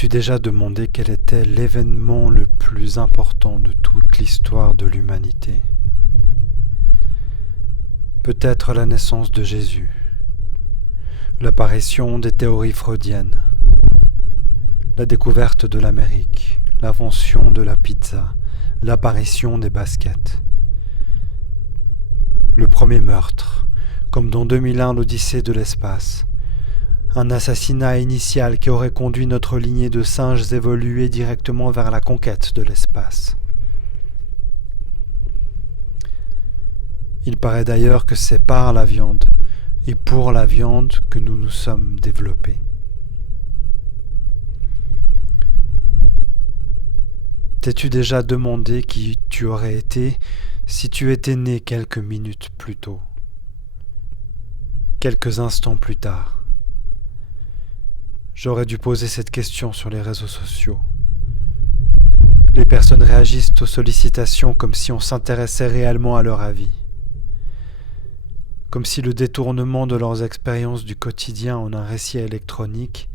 T'es-tu déjà demandé quel était l'événement le plus important de toute l'histoire de l'humanité? Peut-être la naissance de Jésus, l'apparition des théories freudiennes, la découverte de l'Amérique, l'invention de la pizza, l'apparition des baskets, le premier meurtre, comme dans 2001 l'Odyssée de l'espace, un assassinat initial qui aurait conduit notre lignée de singes évolués directement vers la conquête de l'espace. Il paraît d'ailleurs que c'est par la viande et pour la viande que nous nous sommes développés. T'es-tu déjà demandé qui tu aurais été si tu étais né quelques minutes plus tôt, quelques instants plus tard? J'aurais dû poser cette question sur les réseaux sociaux. Les personnes réagissent aux sollicitations comme si on s'intéressait réellement à leur avis, comme si le détournement de leurs expériences du quotidien en un récit électronique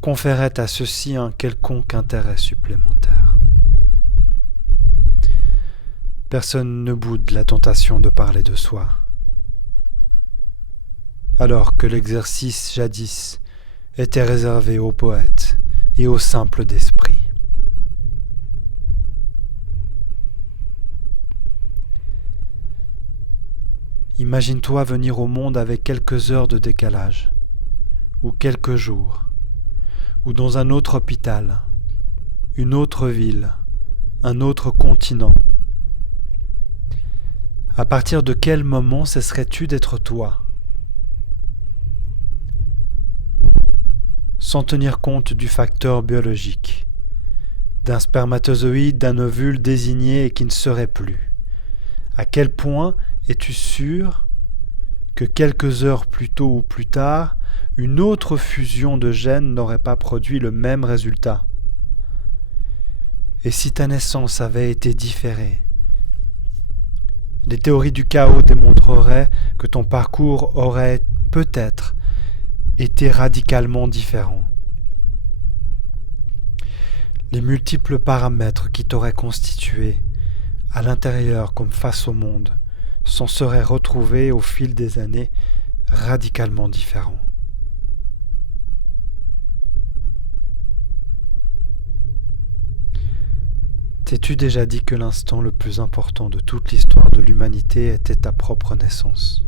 conférait à ceux-ci un quelconque intérêt supplémentaire. Personne ne boude la tentation de parler de soi, alors que l'exercice jadis était réservé aux poètes et aux simples d'esprit. Imagine-toi venir au monde avec quelques heures de décalage, ou quelques jours, ou dans un autre hôpital, une autre ville, un autre continent. À partir de quel moment cesserais-tu d'être toi ? Sans tenir compte du facteur biologique, d'un spermatozoïde, d'un ovule désigné et qui ne serait plus. À quel point es-tu sûr que quelques heures plus tôt ou plus tard, une autre fusion de gènes n'aurait pas produit le même résultat? Et si ta naissance avait été différée? Les théories du chaos démontreraient que ton parcours aurait peut-être été radicalement différent. Les multiples paramètres qui t'auraient constitué, à l'intérieur comme face au monde, s'en seraient retrouvés au fil des années radicalement différents. T'es-tu déjà dit que l'instant le plus important de toute l'histoire de l'humanité était ta propre naissance?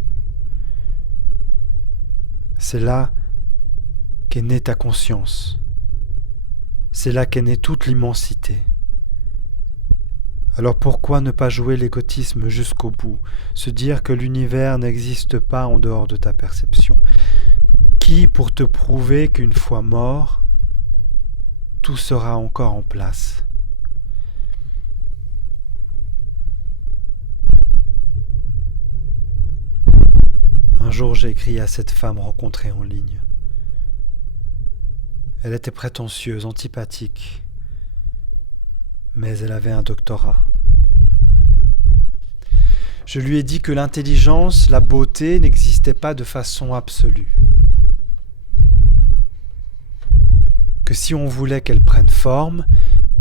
C'est là qu'est née ta conscience. C'est là qu'est née toute l'immensité. Alors pourquoi ne pas jouer l'égotisme jusqu'au bout, se dire que l'univers n'existe pas en dehors de ta perception? Qui pour te prouver qu'une fois mort, tout sera encore en place? Un jour, j'ai écrit à cette femme rencontrée en ligne. Elle était prétentieuse, antipathique, mais elle avait un doctorat. Je lui ai dit que l'intelligence, la beauté n'existaient pas de façon absolue. Que si on voulait qu'elles prennent forme,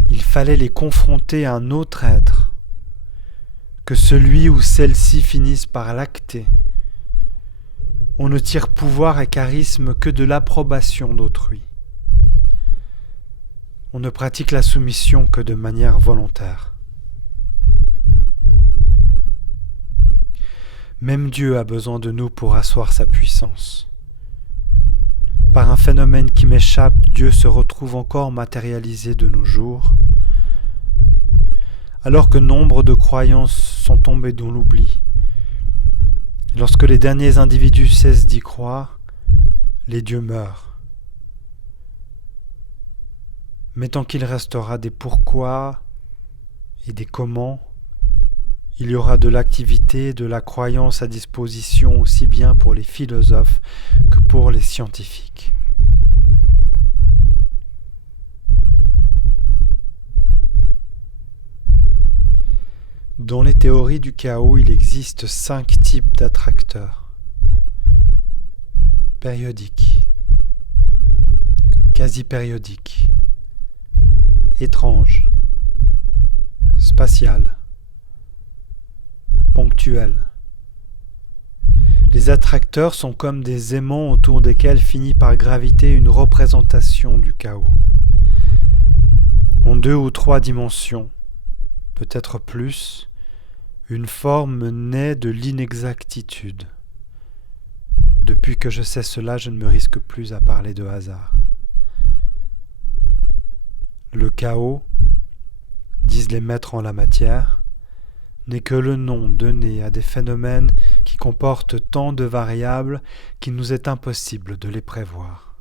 il fallait les confronter à un autre être. Que celui ou celle-ci finissent par l'acter. On ne tire pouvoir et charisme que de l'approbation d'autrui. On ne pratique la soumission que de manière volontaire. Même Dieu a besoin de nous pour asseoir sa puissance. Par un phénomène qui m'échappe, Dieu se retrouve encore matérialisé de nos jours, alors que nombre de croyances sont tombées dans l'oubli. Lorsque les derniers individus cessent d'y croire, les dieux meurent. Mais tant qu'il restera des pourquoi et des comment, il y aura de l'activité et de la croyance à disposition aussi bien pour les philosophes que pour les scientifiques. Dans les théories du chaos, il existe 5 types d'attracteurs. Périodiques, quasi-périodiques, étrange, spatial, ponctuel. Les attracteurs sont comme des aimants autour desquels finit par graviter une représentation du chaos. En 2 ou 3 dimensions, peut-être plus, une forme naît de l'inexactitude. Depuis que je sais cela, je ne me risque plus à parler de hasard. Le chaos, disent les maîtres en la matière, n'est que le nom donné à des phénomènes qui comportent tant de variables qu'il nous est impossible de les prévoir.